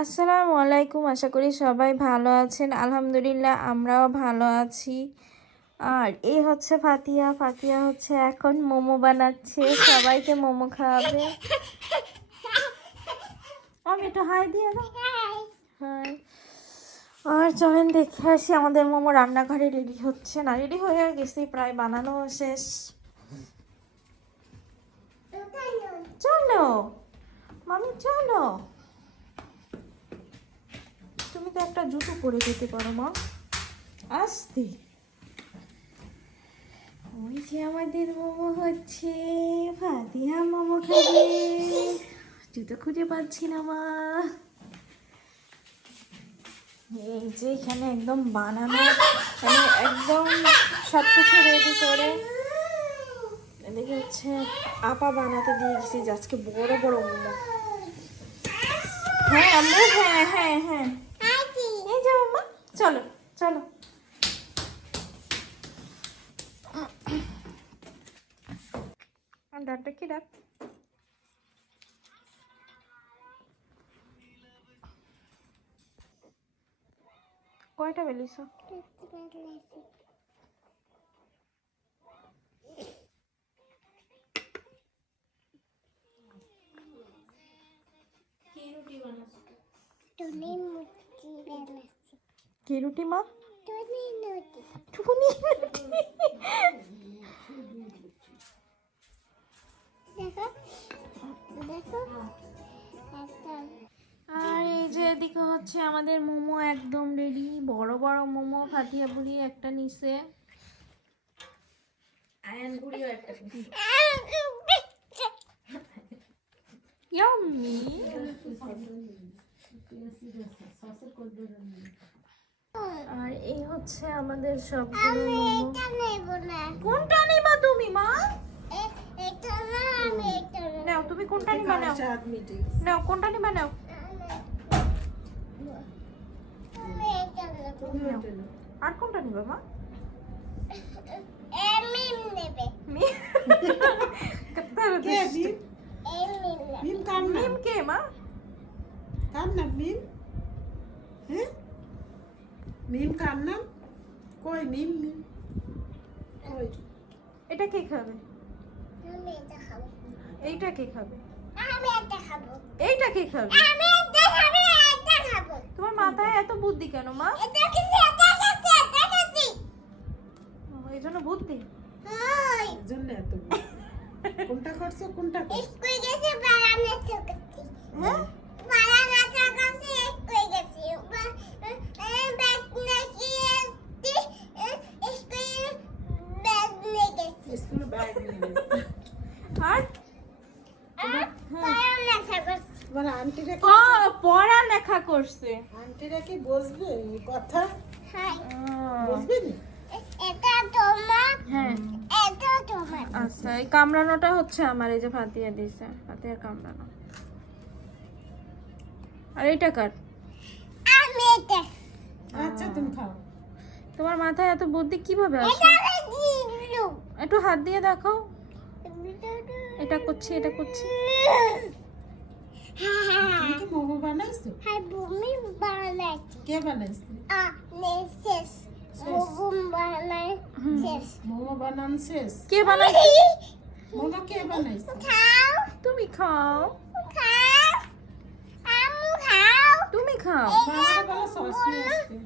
আসসালামু আলাইকুম। আশা করি সবাই ভালো আছেন। আলহামদুলিল্লাহ আমরাও ভালো আছি। আর এই হচ্ছে ফাতিয়া। ফাতিয়া হচ্ছে এখন মোমো বানাচ্ছে, সবাইকে মোমো খাওয়াবে। আমি একটু হাই দিয়ে দাও। হাই। আর চলেন দেখে আসি আমাদের মোমো রান্নাঘরে রেডি হচ্ছে না, রেডি হয়ে গেছি, প্রায় বানানো শেষ। চলো মামি চলো। তুমি তো একটা জুতো পরে যেতে পারো মা, আসতে। ওই যে আমাদের মোমো হচ্ছে, ফাতিহা মোমো খাবে। জুতো খুঁজে পাচ্ছি না মা। এই যে এখানে একদম বানানো, মানে একদম সব কিছু রেডি করে এদিকে হচ্ছে আপা বানাতে দিয়ে গেছি আজকে বড় বড় মোমো। হ্যাঁ আমরা, হ্যাঁ হ্যাঁ হ্যাঁ এই যে মামা, চলো চলো। ডাকটা কি ডাক? কয়টা বেলিস? কি রুটি মা? টুনি রুটি। আর এই যে এদিকে হচ্ছে আমাদের মোমো একদম রেডি, বড় বড় মোমো। ফাতিয়া বুড়ি একটা নিচে, আয়ান বুড়িও একটা নিচে। ইয়াম্মি। আর এই হচ্ছে আমাদের সবগুলো মোমো। কোনটা নিবা তুমি মা? নাও তুমি কোনটা নিবা? নাও নাও কোনটা নিবা? নাও আর কোনটা নিবা মা? কে মা? এটা কে খাবে? এইটা কে খাবে? এইটা কে খাবে? তোমার মাথায় এত বুদ্ধি কেন মা? এই জন্য বুদ্ধি। কোনটা করছো? কোনটা হ্যাঁ স্কুলে ব্যাগ নিয়ে গেছে। আর তোমার আন্টিরা পড়ালেখা করছে। আন্টিরা কি বসবে এই কথা? বসবে না? হ্যাঁ আচ্ছা, এই কামড়ানোটা হচ্ছে আমার, এই যে ফাতিয়া দিছে, ফাতিয়া কামড়ানো। আর এইটা কার? আচ্ছা তুমি খাও। তোমার মাথায় এত বুদ্ধি কিভাবে আসে? একটু হাত দিয়ে দেখো। এটা করছি, এটা করছি। তুমি কি মোমো বানাইছো? কে বানাইছে? মোমো বানান শেষ? কে বানাইছে? মোমো কে বানাইছে? তুমি খাও, তুমি খাও। আমার বলো সস নিয়ে আসতে।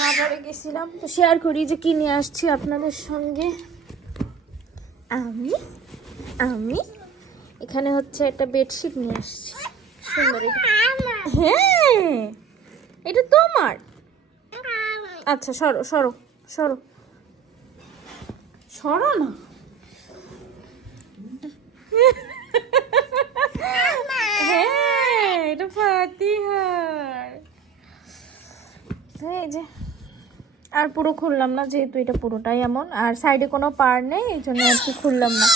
বাজারে গেছিলাম তো শেয়ার করি যে কি নিয়ে আসছি আপনাদের সঙ্গে। আমি আমি এখানে হচ্ছে একটা বেডশিট নিয়ে আসছি, সুন্দর। হ্যাঁ এটা তোমার? আচ্ছা সরো সরো সরো সরো না। হ্যাঁ এটা ফাতিহার। এই যে আর পুরো খুললাম না, যেহেতু এটা পুরোটাই এমন, আর সাইডে কোনো পার নেই, এই জন্য আর কি খুললাম না।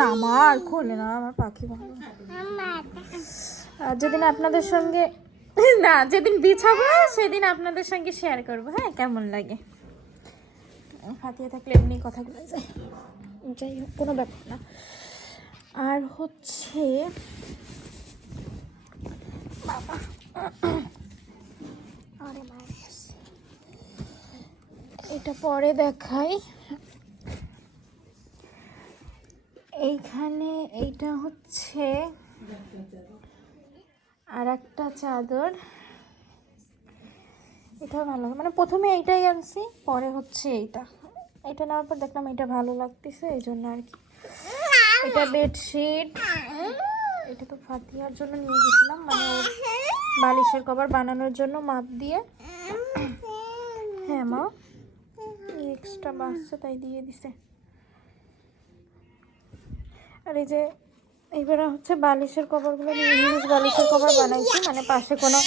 না মা আর খোলে না, আমার পাখি ভালো। আর যেদিন আপনাদের সঙ্গে না, যেদিন বিছাবো সেদিন আপনাদের সঙ্গে শেয়ার করবো, হ্যাঁ কেমন লাগে। ফাতিহা থাকলে এমনি কথাগুলো যায়, যাই হোক কোনো ব্যাপার না। আর হচ্ছে বাবা, আরে মাইনাস, এটা পরে দেখাই। এইখানে এইটা হচ্ছে আর একটা চাদর, এটা ভালো মানে প্রথমে এইটাই আনছি, পরে হচ্ছে এইটা নেওয়ার পর দেখলাম এটা ভালো লাগতেছে, এই জন্য আর কি। এটা বেডশিট, এটা তো ফাতিয়ার জন্য নিয়ে গেছিলাম, মানে ওর বালিশের কভার বানানোর জন্য মাপ দিয়ে। হ্যাঁ মা, এক্সট্রা বাসছে তাই দিয়ে দিছে। আর এই যে এইবার হচ্ছে বালিশের কভারগুলো ইংলিশ বালিশের কভার বানাইছি, মানে পাশে কোনো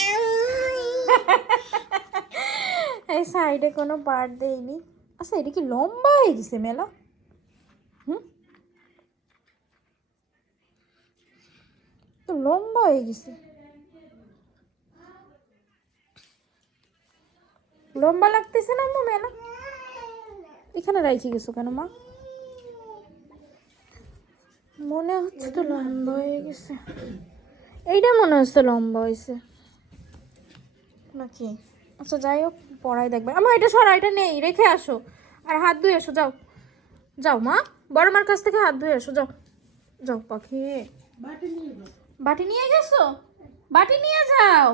এই সাইডে কোনো পার্ট দেইনি। আচ্ছা এটা কি লম্বা হয়ে গেছে মেলা? তো লম্বা হয়ে গেছে, লম্বা লাগতেছে না মো মেলা? এখানে রাখি গেছো কেন মা? মনে হচ্ছে তো লম্বা হয়ে গেছে, এইটা মনে হচ্ছে লম্বা হয়েছে নাকি? আচ্ছা যাই হোক, পড়াই দেখবে। আমার এটা সরা, এটা নেই, রেখে আসো আর হাত ধুয়ে আসো। যাও যাও মা, বড় মার কাছ থেকে হাত ধুয়ে আসো, যাও যাও পাখি। বাটি নিয়ে গেছো? বাটি নিয়ে যাও,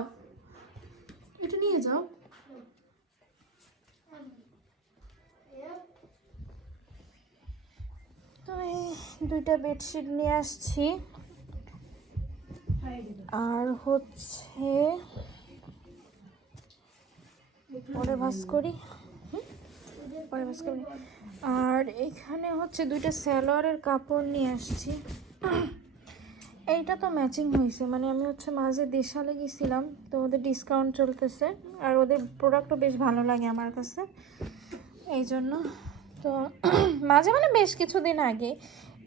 এটা নিয়ে যাও। তো এই দুইটা বেডশিট নিয়ে আসছি, আর হচ্ছে পরে ভাঁজ করি, পরে ভাঁজ করি। আর এখানে হচ্ছে দুইটা সালোয়ারের কাপড় নিয়ে আসছি। এইটা তো ম্যাচিং হয়েছে, মানে আমি হচ্ছে মাঝে দেশালে গেছিলাম, তো ওদের ডিসকাউন্ট চলতেছে আর ওদের প্রোডাক্টও বেশ ভালো লাগে আমার কাছে, এই জন্য। তো মাঝে মানে বেশ কিছুদিন আগে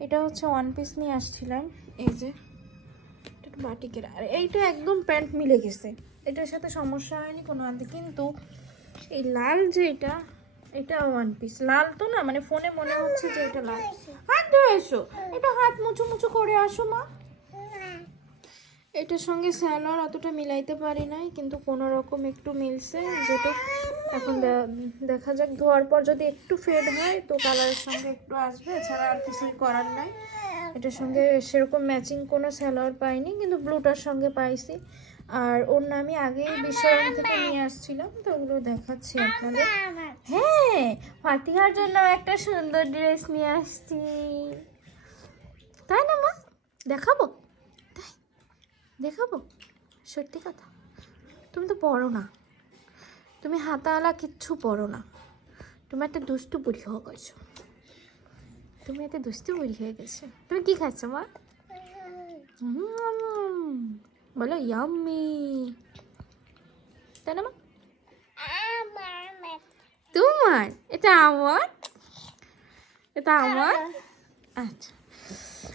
এটা হচ্ছে ওয়ান পিস নিয়ে আসছিলাম, এই যে এটা বাটিকের। আর এইটা একদম প্যান্ট মিলে গেছে, এটার সাথে সমস্যা হয়নি কোনো আনতে। কিন্তু এই লাল যে এটা ওয়ান পিস লাল তো না, মানে ফোনে মনে হচ্ছে যে এটা লাল। হাত ধুয়ে এসো, এটা হাত মুছু মুছু করে আসো মা। এটার সঙ্গে সালোয়ার অতটা মিলাইতে পারি নাই, কিন্তু কোনো রকম একটু মিলছে, যেটা এখন দেখা যাক। ধোয়ার পর যদি একটু ফেড হয় তো কালারের সঙ্গে একটু আসবে, এছাড়া আর কিছুই করার নাই। এটার সঙ্গে সেরকম ম্যাচিং কোনো সালোয়ার পাইনি, কিন্তু ব্লুটার সঙ্গে পাইছি। আর ওর আমি আগেই বিশ্বরণ থেকে নিয়ে আসছিলাম, তো ওগুলো দেখাচ্ছি আপনাদের। হ্যাঁ, ফাতিহার জন্য একটা সুন্দর ড্রেস নিয়ে আসছি, তাই না মা? দেখাবো, তাই দেখাবো, সত্যি কথা। তুমি তো পড়ো না, তুমি হাতাওয়ালা কিচ্ছু পড়ো না, তুমি একটা দুষ্টু বুড়ি হয়ে গেছো, তুমি একটা দুষ্টু বুড়ি হয়ে গেছো। তুমি কি খাচ্ছ মা? বলো ইয়াম্মি, তাই না মা? তোমার এটা আমার, এটা আমার। আচ্ছা,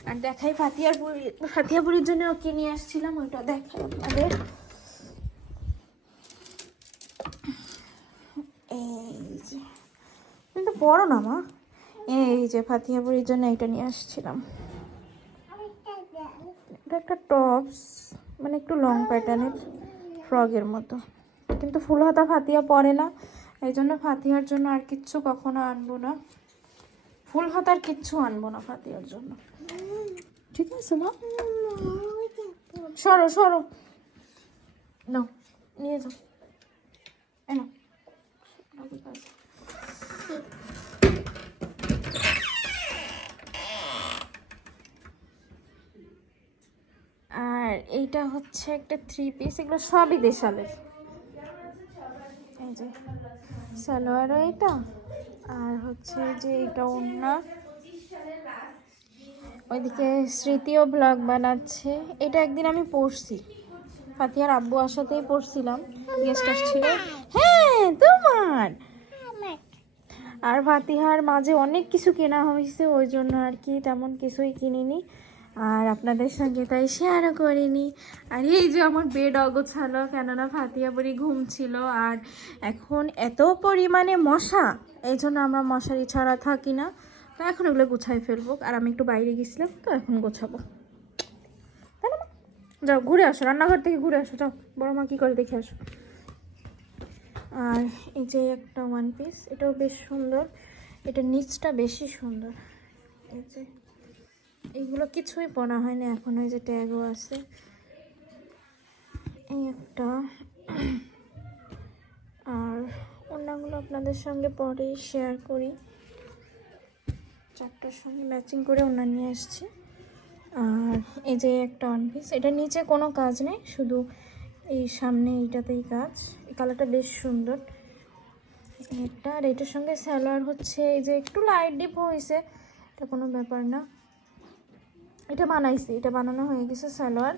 আর দেখাই ফাতিয়া বুড়ির জন্য ওকে নিয়ে আসছিলাম, ওইটা দেখাই আপনাদের। এই যে, কিন্তু বড় না মা, এই যে ফাতিয়া বুড়ির জন্য এটা নিয়ে আসছিলাম। এটা একটা টপস, মানে একটু লং প্যাটার্নের ফ্রকের মতো, কিন্তু ফুল হাতা ফাতিয়া পরে না, এই জন্য ফাতিয়ার জন্য আর কিচ্ছু কখনো আনবো না, ফুল হাতার কিচ্ছু আনবো না ফাতিয়ার জন্য। ঠিক আছে মা, সরো সরো, নাও নিয়ে যাও, এনো। আর এইটা হচ্ছে একটা 3 পিস, এগুলো সবই দেশালের। এই যে সালোয়ারও এটা, আর হচ্ছে যে এটা ওড়না। ওইদিকে স্মৃতিও ব্লগ বানাচ্ছে, এটা একদিন আমি পড়ছি, ফাতিহার আব্বু আসাতেই পড়ছিলাম, গেস্ট আসছিল। হ্যাঁ তোমার। আর ফাতিহার মাঝে অনেক কিছু কেনা হয়েছে, ওই জন্য আর কি তেমন কিছুই কিনিনি, আর আপনাদের সঙ্গে তাই শেয়ারও করিনি। আর এই যে আমার বেড অগোছালো, কেননা ফাতিয়া বুড়ি ঘুমছিল, আর এখন এত পরিমাণে মশা, এই জন্য আমরা মশারি ছাড়া থাকি না, তো এখন এগুলো গুছাই ফেলবো, আর আমি একটু বাইরে গেছিলাম তো এখন গোছাবো, তাই না মা? যাও ঘুরে আসো, রান্নাঘর থেকে ঘুরে আসো, যাও বড় মা কী করে দেখে আসো। আর এই যে একটা ওয়ান পিস, এটাও বেশ সুন্দর, এটা নিচটা বেশি সুন্দর। এই যে এইগুলো কিছুই পরা হয়নি এখন, ওই যে ট্যাগও আছে। এই একটা, আর অন্যগুলো আপনাদের সঙ্গে পরে শেয়ার করি। চারটার সঙ্গে ম্যাচিং করে অন্য নিয়ে আসছি। আর এই যে একটা ওয়ান পিস, এটা নিচে কোনো কাজ নেই, শুধু এই সামনে এইটাতেই কাজ। এই কালারটা বেশ সুন্দর এটা। আর এটার সঙ্গে সালোয়ার হচ্ছে এই যে একটু লাইট ডিপ হয়েছে, এটা কোনো ব্যাপার না, এটা বানাইছি, এটা বানানো হয়ে গেছে সালোয়ার।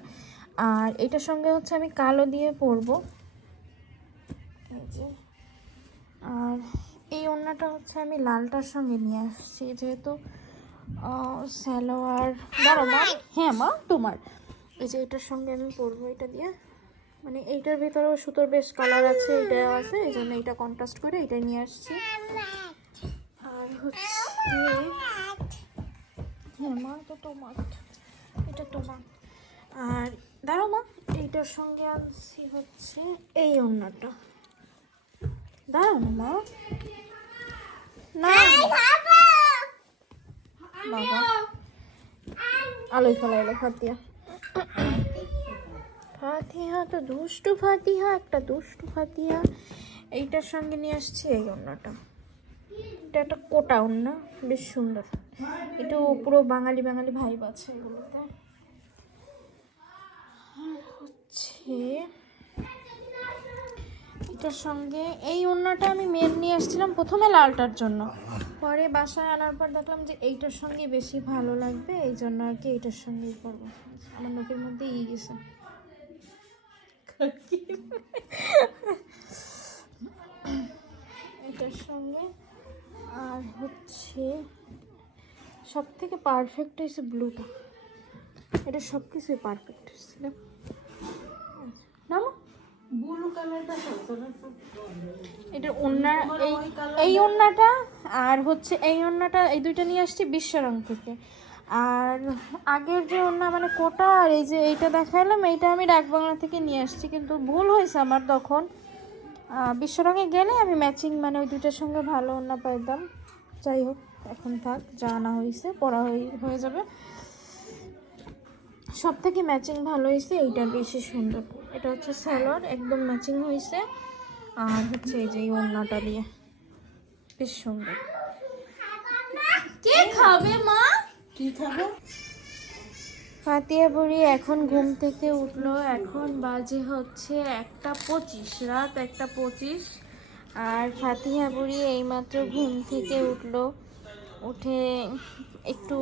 আর এটার সঙ্গে হচ্ছে আমি কালো দিয়ে পরবো, এই যে। আর এই ওড়নাটা হচ্ছে আমি লালটার সঙ্গে নিয়ে আসছি, যেহেতু সালোয়ার দাঁড়ো মা, হ্যাঁ মা তোমার, এই যে এটার সঙ্গে আমি পরবো এটা দিয়ে, মানে এইটার ভিতরেও সুতোর বেশ কালার আছে, এটা আছে, এই জন্য এটা কন্ট্রাস্ট করে এটাই নিয়ে আসছি। আর হচ্ছে হ্যাঁ মা, এটা তোমার, এটা তোমার। আর দাঁড়াও মা, এইটার সঙ্গে আনছি হচ্ছে এই ওড়নাটা, দাঁড়াও না মা, না বাবা আলোই ফেলাইলো ফাতিয়া। ফাতিহা তো দুষ্টু ফাতিহা, একটা দুষ্টু ফাতিহা। এইটার সঙ্গে নিয়ে আসছি এই ওড়নাটা, এটা একটা কোটা ওড়না, বেশ সুন্দর, একটু পুরো বাঙালি বাঙালি ভাইব আছে এগুলোতে। আর হচ্ছে এটার সঙ্গে এই ওড়নাটা আমি মেন নিয়ে এসেছিলাম প্রথমে লালটার জন্য, পরে বাসায় আনার পর দেখলাম যে এইটার সঙ্গে বেশি ভালো লাগবে, এই জন্য আর কি এইটার সঙ্গেই করবো। আমার নোকের মধ্যে গেছে এটার সঙ্গে। আর হচ্ছে সব থেকে পারফেক্ট হয়েছে ব্লুটা, এটা সব কিছুই পারফেক্ট হয়েছিল না মা? ব্লু কালারটা এটার ওড়না, এই ওড়নাটা আর হচ্ছে এই ওড়নাটা, এই দুইটা নিয়ে আসছি বিশ্বরং থেকে। আর আগের যে ওড়না মানে কোটা, আর এই যে এইটা দেখাইলাম, এইটা আমি ডাকবাংলা থেকে নিয়ে আসছি, কিন্তু ভুল হয়েছে আমার তখন। বিশ্বরঙে গেলে আমি ম্যাচিং মানে ওই দুইটার সঙ্গে ভালো ওড়না পাইতাম। যাই হোক এখন থাক, যা না হয়েছে পড়া হয়ে যাবে। সব থেকে ম্যাচিং ভালো হয়েছে এইটা, বেশি সুন্দর, এটা হচ্ছে সালোয়ার একদম ম্যাচিং হয়েছে। আর হচ্ছে এই যে এই ওড়নাটা দিয়ে বেশ সুন্দর। কে খাবে মা? কি খাবে? ফাতিয়া বুড়ি এখন ঘুম থেকে উঠলো, এখন বাজে হচ্ছে 1:25, রাত 1:25। আর ফাতিহা বুড়ি এইমাত্র ঘুম থেকে উঠলো, উঠে একটু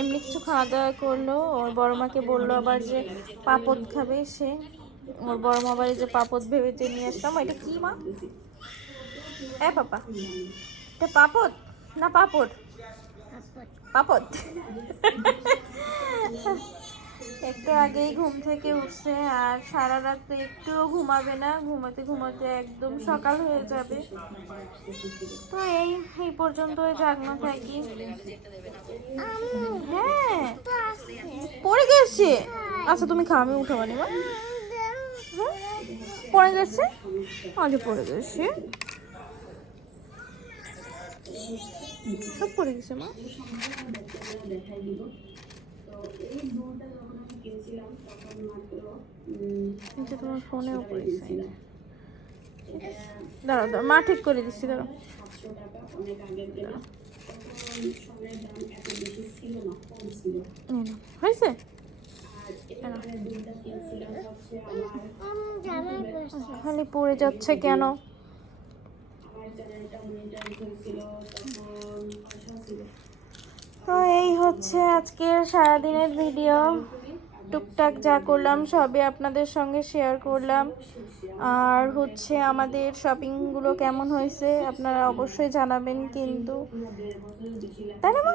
এমনি কিছু খাওয়া দাওয়া করলো। ওর বড় মাকে বললো আবার যে পাপদ খাবে সে, ওর বড় মা বাড়ি যে পাপদ ভেবেতে নিয়ে আসলাম। এটা কি মা? পাপা, এটা পাপদ না পাপড়? পাপদ। একটু আগেই ঘুম থেকে উঠছে, আর সারা রাত একটুও ঘুমাবে না, ঘুমাতে ঘুমাতে একদম সকাল হয়ে যাবে। তো এই পর্যন্তই জাগনা থাকি। হ্যাঁ পড়ে গেছে, আচ্ছা তুমি খাও, আমি উঠে পারি মা। পড়ে গেছে, আগে পড়ে গেছে, সব পড়ে গেছে মা। তোমার ফোনেও পড়েছে, দাঁড়াও দাঁড়াও মা ঠিক করে দিচ্ছি, দাঁড়াও। হয়েছে, খালি পড়ে যাচ্ছে কেন? তো এই হচ্ছে আজকের সারাদিনের ভিডিও, টুকটাক যা করলাম সবই আপনাদের সঙ্গে শেয়ার করলাম। আর হচ্ছে আমাদের শপিংগুলো কেমন হয়েছে আপনারা অবশ্যই জানাবেন কিন্তু, তাই না মা?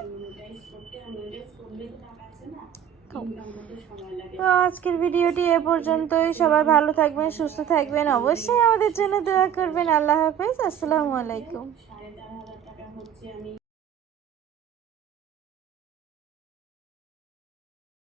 তো আজকের ভিডিওটি এ পর্যন্তই, সবাই ভালো থাকবেন, সুস্থ থাকবেন, অবশ্যই আমাদের জন্য দোয়া করবেন। আল্লাহ হাফেজ, আসসালামু আলাইকুম।